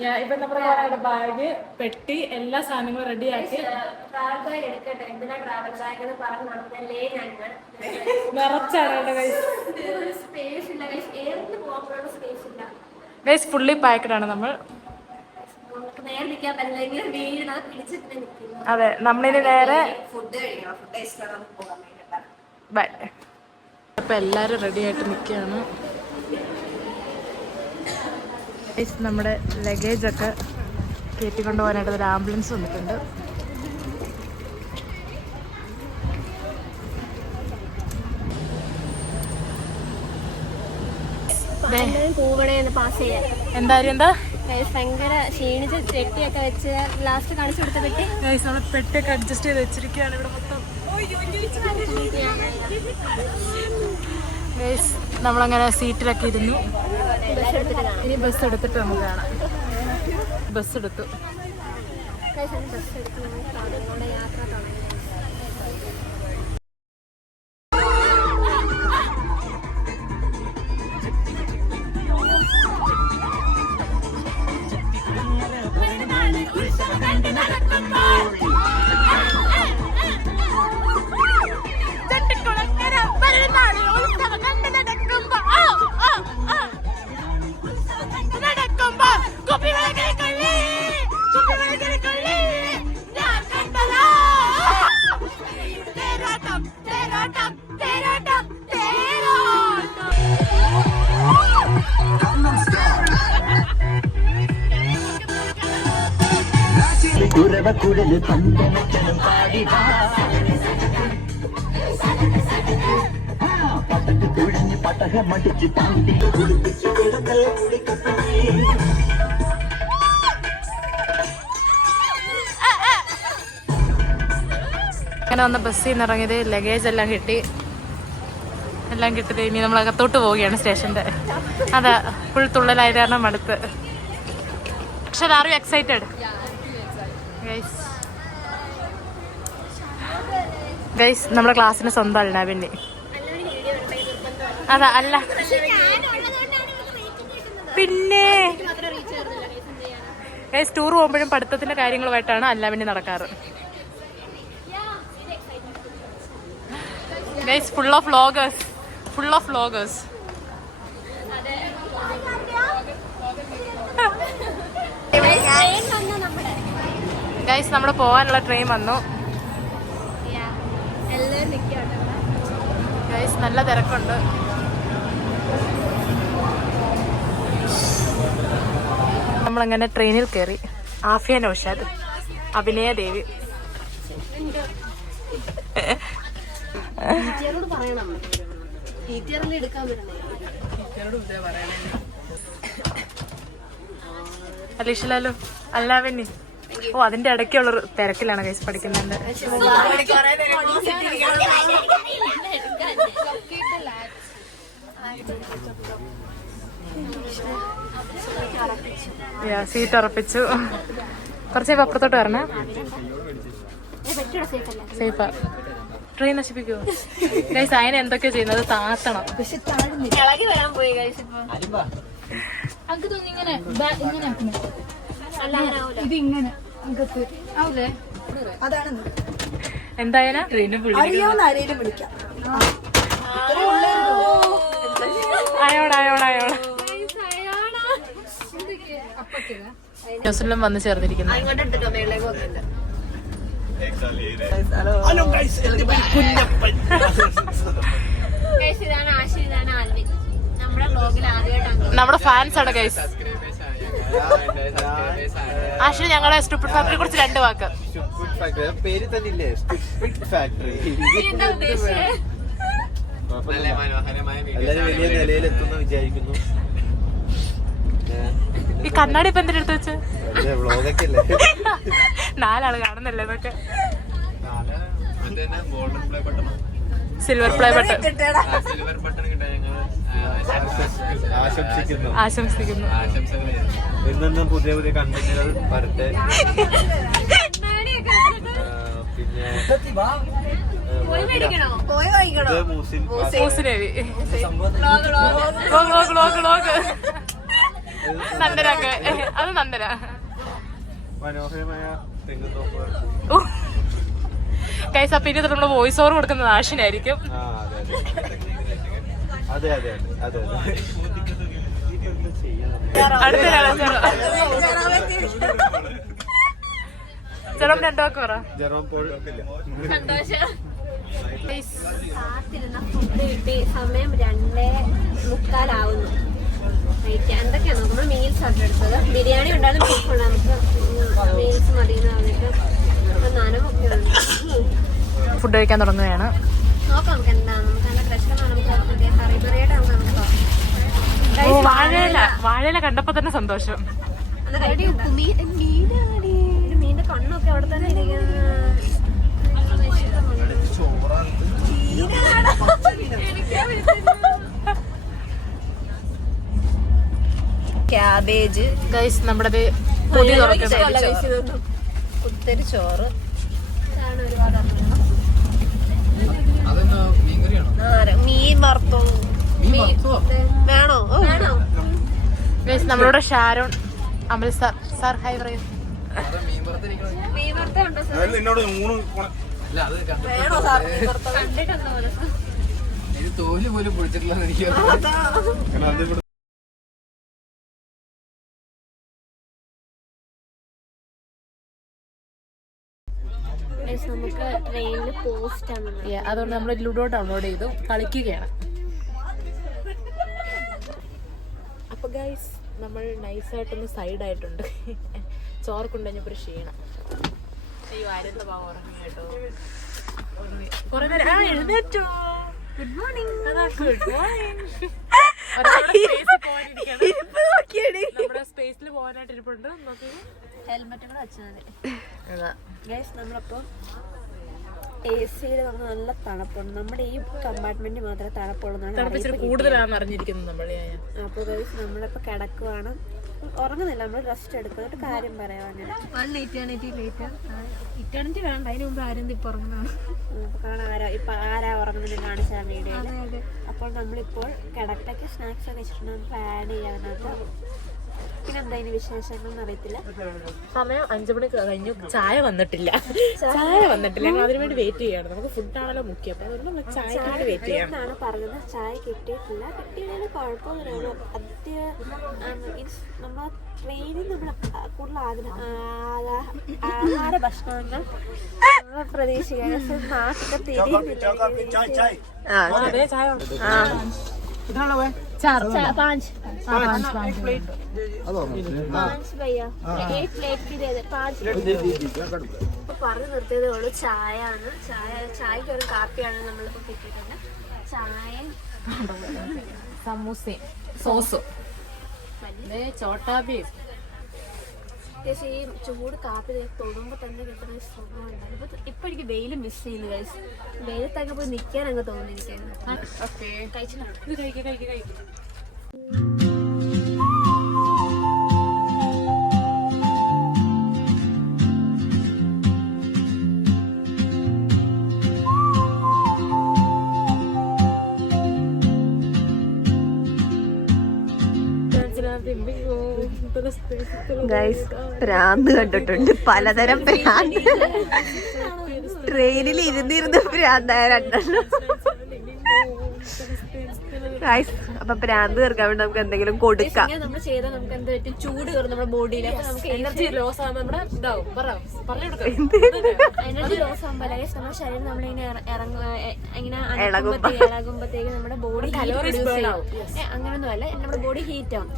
ഇപ്പൊ നമ്മുടെ ബാഗ് പെട്ടി എല്ലാ സാധനങ്ങളും റെഡിയാക്കി നിറച്ചാണ് ഫുള്ളി പാക്കഡ് ആണ് നമ്മൾ. അതെ നമ്മളിനി നേരെ ബൈ. അപ്പൊ എല്ലാരും റെഡി ആയിട്ട് നിൽക്കുകയാണ്. നമ്മുടെ ലഗേജ് ഒക്കെ കയറ്റിക്കൊണ്ട് പോകാനായിട്ട് ഒരു ആംബുലൻസ് വന്നിട്ടുണ്ട്. എന്തായാലും എന്താ ഭയങ്കര ക്ഷീണിച്ച് പെട്ടിയൊക്കെ വെച്ച് ലാസ്റ്റ് കാണിച്ചു കൊടുത്ത പെട്ടി നമ്മള് പെട്ടിയൊക്കെ അഡ്ജസ്റ്റ് ചെയ്ത് വെച്ചിരിക്കുകയാണ് ഇവിടെ മൊത്തം. നമ്മളങ്ങനെ സീറ്റിലൊക്കെ ഇരുന്നു. ഇനി ബസ് എടുത്തിട്ട് നമുക്ക് കാണാം. ബസ് എടുത്തു. യാത്ര തുടങ്ങി. കുരവക്കുഴല് പന്തമറ്റണം പാടിവാ പട്ടക്ക് തുഴഞ്ഞ് പട്ടകമടിച്ച് താണ്ടി കുളിപ്പിച്ച് കിടക്കൽ അങ്ങനെ വന്ന ബസ്സിൽ നിന്ന് ഇറങ്ങിയത് ലഗേജ് എല്ലാം കിട്ടിയിട്ട് ഇനി നമ്മൾ അകത്തോട്ട് പോവുകയാണ് സ്റ്റേഷൻ്റെ. അതാ ഫുൾ തുള്ളലായത് കാരണം അടുത്ത്. പക്ഷെ ആർ യു എക്സൈറ്റഡ് ഗൈസ്? നമ്മുടെ ക്ലാസ്സിന് സ്വന്തം അല്ല പിന്നെ അതാ അല്ല പിന്നെ ഗൈസ് ടൂർ പോകുമ്പോഴും പഠിത്തത്തിന്റെ കാര്യങ്ങളുമായിട്ടാണ് അല്ല പിന്നെ നടക്കാറ്. Guys full of vloggers. Guys നമ്മുടെ പോകാനുള്ള ട്രെയിൻ വന്നു. ഗൈസ് നല്ല തിരക്കുണ്ട്. നമ്മളങ്ങനെ ട്രെയിനിൽ കയറി. ആഫിയ നൗഷാദ്, അഭിനയ ദേവി. അലീഷലാലോ അല്ലാവന്നി. ഓ അതിന്റെ ഇടയ്ക്കുള്ള തിരക്കിലാണ് ഗൈസ് പഠിക്കുന്നുണ്ട്. സീറ്റ് ഉറപ്പിച്ചു. കുറച്ച് അപ്പുറത്തോട്ട് വരണേ. സേഫാ. ട്രെയിൻ നശിപ്പിക്കുമോ ഗൈസ്? അതിന് എന്തൊക്കെയാ ചെയ്യുന്നത്? താത്തണം. എന്തായാലും ന്യൂസിലും വന്ന് ചേർന്നിരിക്കുന്നു. നമ്മുടെ ഫാൻസ് ആണ് ഗൈസ്. ആഷിന് ഞങ്ങളുടെ സ്റ്റുപ്പിഡ് ഫാക്ടറിയെ കുറിച്ച് 2 വാക്ക്. പേര് തന്നെ എല്ലാരും വലിയ നിലയിലെത്തുന്ന വിചാരിക്കുന്നു. ഈ കണ്ണാടി ഇപ്പൊ എന്തിനാ എടുത്ത് വെച്ച്? വ്ളോഗൊക്കെ 4 ആള് കാണുന്നല്ലേ എന്നൊക്കെ. സിൽവർ പ്ലേ ബട്ടൺ ആശംസിക്കുന്നു. എന്നും പുതിയ കണ്ടന്റുകൾ വരട്ടെ. നന്ദനൊക്കെ അത് നന്ദന. മനോഹരമായ തെങ്ങുതോപ്പ്. ഗൈസ് അപ്പൊ ഇനി നമ്മള് വോയിസ് ഓവർ കൊടുക്കുന്നത് ആഷിനായിരിക്കും. അതെ അതെ അതെ അതെ. അടുത്ത ചെറുപ്പം രണ്ടോക്ക് പറ. കാത്തിരുന്ന ഫുഡ് കിട്ടി. സമയം 2:45 കഴിക്കാൻ. എന്തൊക്കെയാണ് നമ്മൾ മീൽസ് ആണ് എടുത്തത്. ബിരിയാണി ഉണ്ടായിരുന്നു, ബീഫ് ഉണ്ട്. നമുക്ക് മീൽസ് മതി എന്ന് പറഞ്ഞിട്ട് നനവൊക്കെ ഉണ്ട്. ഫുഡ് കഴിക്കാൻ തുടങ്ങുകയാണ്. നോക്കാം നമുക്ക് എന്താണ്. നമുക്ക് നല്ല ഫ്രഷ് നമുക്ക് ഹറിബറിയായിട്ട് നമുക്ക് വാഴയില കണ്ടപ്പോ തന്നെ സന്തോഷം. മീനിന്റെ കണ്ണൊക്കെ അവിടെ തന്നെ ഇരിക്കുന്നു. ക്യാബേജ് ഗൈസ് നമ്മുടെ പൊതി കുത്തരി ചോറ്, മീൻ വറുത്തത് വേണോ? വേണോ? ഗൈസ് നമ്മളോട് ഷാരോൺ അമൽ സാർ ഹായ് പറയും. മീൻ വറുത്തുണ്ടോ സാർ? വേണോ സാർ? കണ്ടിട്ടുണ്ടോ തോല് പോലും പൊളിച്ചിട്ടില്ല. നമുക്ക് ട്രെയിനിൽ പോസ്റ്റ് ആണ്. അതുകൊണ്ട് നമ്മൾ ലുഡോ ഡൗൺലോഡ് ചെയ്തു കളിക്കുകയാണ്. അപ്പൊ ഗൈസ് നമ്മൾ നൈസായിട്ടൊന്ന് സൈഡായിട്ടുണ്ട്. ചോർക്കുണ്ടഞ്ഞപ്പോ ഒരു ക്ഷീണം. അയ്യോ ആരെന്താ പാവം ഉറങ്ങി കേട്ടോ. കുറെ നേരം എഴുന്നേറ്റോ. Good morning. Good morning. നമ്മുടെ സ്പേസിൽ പോകാനായിട്ട് ഇരിപ്പുണ്ട്. ഹെൽമെറ്റ് കൂടെ വെച്ചാൽ ഗൈസ് നമ്മളപ്പോ AC-യിൽ നമുക്ക് നല്ല തണുപ്പുണ്ട്. നമ്മുടെ ഈ കമ്പാർട്ട്മെന്റ് മാത്രമേ തണുപ്പുള്ളൂ കൂടുതലാണെന്ന് അറിഞ്ഞിരിക്കുന്നത് നമ്മൾ. അപ്പോൾ ഗൈസ് നമ്മളിപ്പോ കിടക്കുവാണ്, ഉറങ്ങുന്നില്ല, നമ്മൾ റെസ്റ്റ് എടുക്കുന്നിട്ട് കാര്യം പറയാം. അങ്ങനെ ഇറ്റേണിറ്റി വേണ്ട, അതിന് മുമ്പ് ആരും ഇപ്പൊ ഉറങ്ങുന്നതാണ്. ഇപ്പൊ ആരാ ഉറങ്ങുന്നത് കാണിച്ചാൽ വീഡിയോയില്. അപ്പോൾ നമ്മളിപ്പോൾ കിടക്കൊക്കെ സ്നാക്സ് ഒക്കെ വെച്ചിട്ടുണ്ട്, നമുക്ക് ആഡ് ചെയ്യാനകത്ത്. പിന്നെ എന്താ അതിന് വിശേഷങ്ങൾ അറിയത്തില്ല. സമയം 5 മണി കഴിഞ്ഞു. ചായ വന്നിട്ടില്ല. ഞങ്ങൾ അതിനു വേണ്ടി വെയിറ്റ് ചെയ്യാണ്. നമുക്ക് ഫുഡാണല്ലോ മുഖ്യം. അപ്പൊ അതുകൊണ്ട് ചായക്ക് വേണ്ടി വെയിറ്റ് ചെയ്യാണ്. പറഞ്ഞത് ചായ കിട്ടിയിട്ടില്ല. കിട്ടിയതിന് കുഴപ്പമൊന്നുമില്ല. നമ്മളെ ട്രെയിനിൽ നമ്മൾ കൂടുതൽ ആഹാര ഭക്ഷണങ്ങൾ പ്രതീക്ഷിക്കാൻ നാട്ടിൽ തിരിയുന്നില്ല. പറഞ്ഞു നിർത്തിയതേ ഉള്ളൂ. ചായയാണ്. ചായക്ക് ഒരു കാപ്പിയാണ് നമ്മളിപ്പോ കിട്ടിയിട്ടുണ്ട്. ചായ, സമൂസയും സോസും ചോട്ടാബി. ഈ ചൂട് കാപ്പി തൊടുമ്പോ തന്നെ കിട്ടുന്ന സുഖമുണ്ട്. ഇപ്പൊ എനിക്ക് വെയിൽ മിസ് ചെയ്യുന്നു ഗൈസ്. വെയിലത്തൊക്കെ പോയി നിക്കാൻ അങ്ങ് തോന്നിയിരിക്കുന്നു. ഗൈസ് ഭ്രാന്ത് കണ്ടിട്ടുണ്ട്, പലതരം ഭ്രാന്ത്. ട്രെയിനിൽ ഇരുന്നിരുന്ന് ഭ്രാന്തായ രണ്ടെണ്ണം. ഗൈസ് അപ്പൊ ഭ്രാന്ത് തീർക്കാൻ വേണ്ടി നമുക്ക് എന്തെങ്കിലും കൊടുക്കാം. നമ്മൾ ചെയ്താൽ നമുക്ക് എന്ത് പറ്റും? ചൂട് കയറും നമ്മുടെ ബോഡിയിൽ. നമുക്ക് എനർജി ലോസ് ആകുമ്പോൾ നമ്മുടെ എനർജി ലോസ് ആകുമ്പോൾ നമ്മുടെ ശരീരം നമ്മളിങ്ങനെ ഇളകുമ്പോഴത്തേക്ക് നമ്മുടെ ബോഡി അങ്ങനെയൊന്നും അല്ല, നമ്മുടെ ബോഡി ഹീറ്റ് ആവും.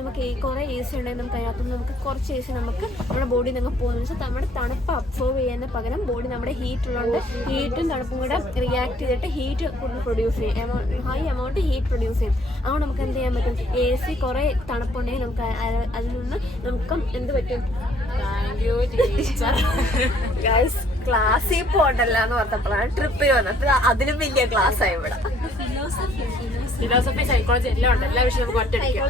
നമുക്ക് കുറെ AC ഉണ്ടെങ്കിൽ നമുക്ക് അതിനകത്ത് നമുക്ക് കുറച്ച് AC നമുക്ക് നമ്മുടെ ബോഡി നിങ്ങൾ പോകുന്ന വെച്ചാൽ നമ്മുടെ തണുപ്പ് അബ്സോർവ് ചെയ്യുന്ന പകരം ബോഡി നമ്മുടെ ഹീറ്റ് ഉള്ളതുകൊണ്ട് ഹീറ്റും തണുപ്പും കൂടെ റിയാക്ട് ചെയ്തിട്ട് ഹീറ്റ് കൂടുതൽ പ്രൊഡ്യൂസ് ചെയ്യും. ഹൈ എമൗണ്ട് ഹീറ്റ് പ്രൊഡ്യൂസ് ചെയ്യും. അതുകൊണ്ട് നമുക്ക് എന്ത് ചെയ്യാൻ പറ്റും? AC കുറെ തണുപ്പുണ്ടെങ്കിൽ നമുക്ക് അതിൽ നിന്ന് നമുക്ക് എന്ത് പറ്റും? ഗൈസ് ക്ലാസ്സിൽ പോകണ്ടല്ലോ എന്ന് പറഞ്ഞപ്പോഴാണ് ട്രിപ്പിൽ വന്നത്. അതിലും വലിയ ക്ലാസ് ആയി ഇവിടെ. ഫിലോസഫി, സൈക്കോളജി എല്ലാം ഉണ്ട്. എല്ലാ വിഷയം നമുക്ക് ഒറ്റയടിക്കാം.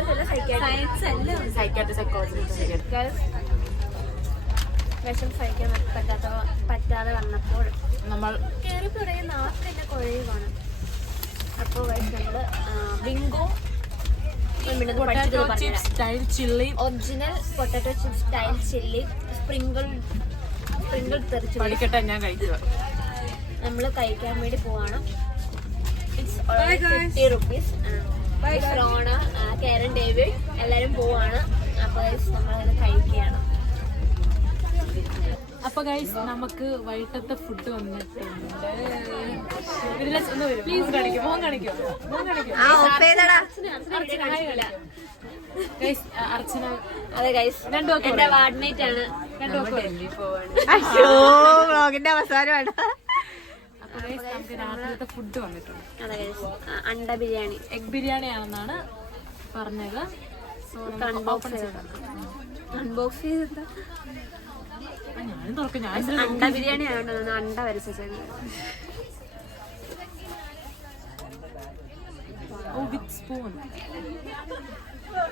വിഷം സഹിക്കാൻ പറ്റാതെ വന്നപ്പോൾ നമ്മൾ കയറി പറയുന്ന നാട്ടിലെ കുഴയുവാണ്. അപ്പോൾ നമ്മള് Bingo potato chips style chilli original potato chips style chilli sprinkle തെറിച്ച് പഠിക്കട്ടെ, ഞാൻ കഴിക്കുക. നമ്മൾ കഴിക്കാൻ വേണ്ടി പോവാണ്. It's 50 rupees. റോണ, കാരൻ, ഡേവിഡ് എല്ലാരും പോവാണ്. അപ്പൊ നമ്മളത് കഴിക്കുകയാണ്. അപ്പൊ ഗൈസ് നമുക്ക് വൈകിട്ടത്തെ ഫുഡ് വന്നിട്ടുണ്ട്. പ്ലീസ് കാണിക്കോ, മോൻ കാണിക്കോ. ഗൈസ് അർച്ചന, അതെ ഗൈസ്, എന്റെ വാർഡ്മേറ്റ് ആണ്. വ്ളോഗിന്റെ അവസാനമാണ്. അപ്പൊ ഗൈസ് നമുക്ക് രാത്രിത്തെ ഫുഡ് വന്നിട്ടുണ്ട്. അതെ ഗൈസ്, അണ്ട ബിരിയാണി, എഗ് ബിരിയാണി ആണെന്നാണ് പറഞ്ഞത്. സോ അൺബോക്സ് ചെയ്ത ഞാനും തുറക്കും. ഞാൻ അണ്ട ബിരിയാണി ആയതുകൊണ്ട് അണ്ട വരച്ചത്. വിത്ത്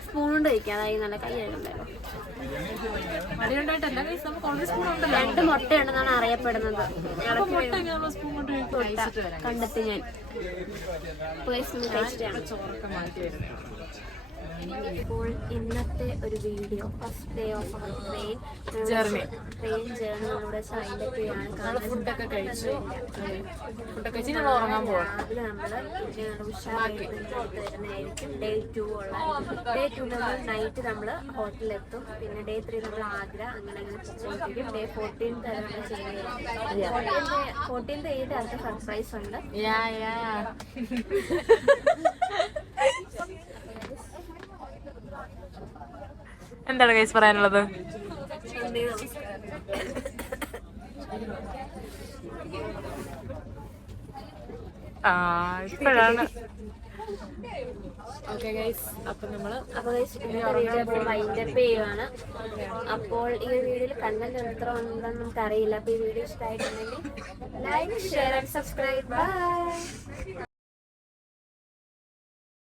സ്പൂൺ കൊണ്ട് കഴിക്കാം. അതായത് നല്ല കൈ കഴുകണ്ടല്ലോ. മടിയുണ്ടായിട്ടല്ല ഗൈസ്, നമുക്ക് ഓൾറെഡി സ്പൂൺ ഉണ്ടല്ലോ. 2 മുട്ടയുണ്ടെന്നാണ് അറിയപ്പെടുന്നത്. സ്പൂൺ കൊണ്ട് കഴിച്ചിട്ട് വരാം. കണ്ടെത്തി ഞാൻ ചോറൊക്കെ മാറ്റി വരുന്നേ. ഇപ്പോൾ ഇന്നത്തെ ഒരു video first day of our train journey നമ്മുടെ സൈഡൊക്കെയാണ്. ഫുഡൊക്കെ കഴിച്ചു. ഞങ്ങൾ ഉറങ്ങാൻ പോകണം. രാവിലെ നമ്മള് ഉഷാറായിട്ട് വരുന്നതായിരിക്കും. ഡേ 2 ഡേ 2 നമ്മൾ നൈറ്റ് നമ്മള് ഹോട്ടലിലെത്തും. പിന്നെ ഡേ 3 നമ്മൾ ആഗ്ര, അങ്ങനെ പോയിട്ടിരിക്കും. ഡേ 14th നമ്മൾ ചെയ്യുന്നത്. 14th ഏത് അടുത്ത സർപ്രൈസ് ഉണ്ട്. എന്താണ് ഗൈസ് പറയാനുള്ളത്? ഇപ്പോഴാണ്. ഓക്കെ ഗൈസ്, അപ്പൊ നമ്മള് വീഡിയോ വൈൻഡപ്പ് ചെയ്യുവാണ്. അപ്പോൾ ഈ വീഡിയോയിൽ കണ്ടന്റ് എത്ര ഉണ്ടെന്ന് നമുക്കറിയില്ല. അപ്പൊ ഈ വീഡിയോ ഇഷ്ടമായിട്ടുണ്ടെങ്കിൽ like, share and subscribe. By.